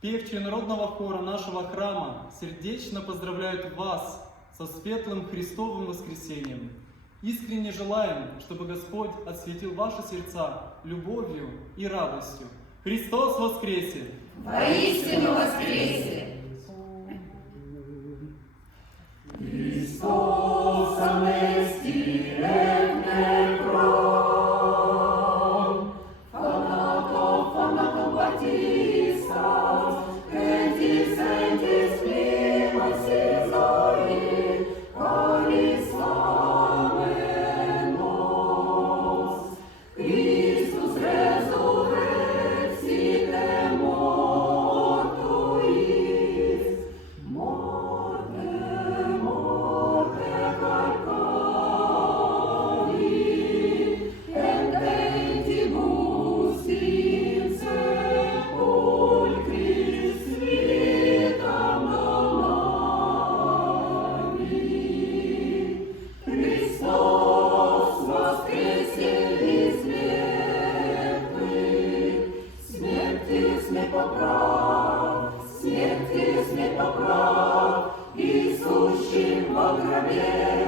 Певчие народного хора нашего храма сердечно поздравляют вас со светлым Христовым воскресением. Искренне желаем, чтобы Господь осветил ваши сердца любовью и радостью. Христос воскресе! Воистину воскресе! Христос анести некрон, фанатов батиста, энтис милости зои, Христос, Christus resurrexite mortuis, morte carcavi, ententibus in sepulchris vitam donavi. Христос воскресе из мертвых, смерть поправ, и сущим во гробе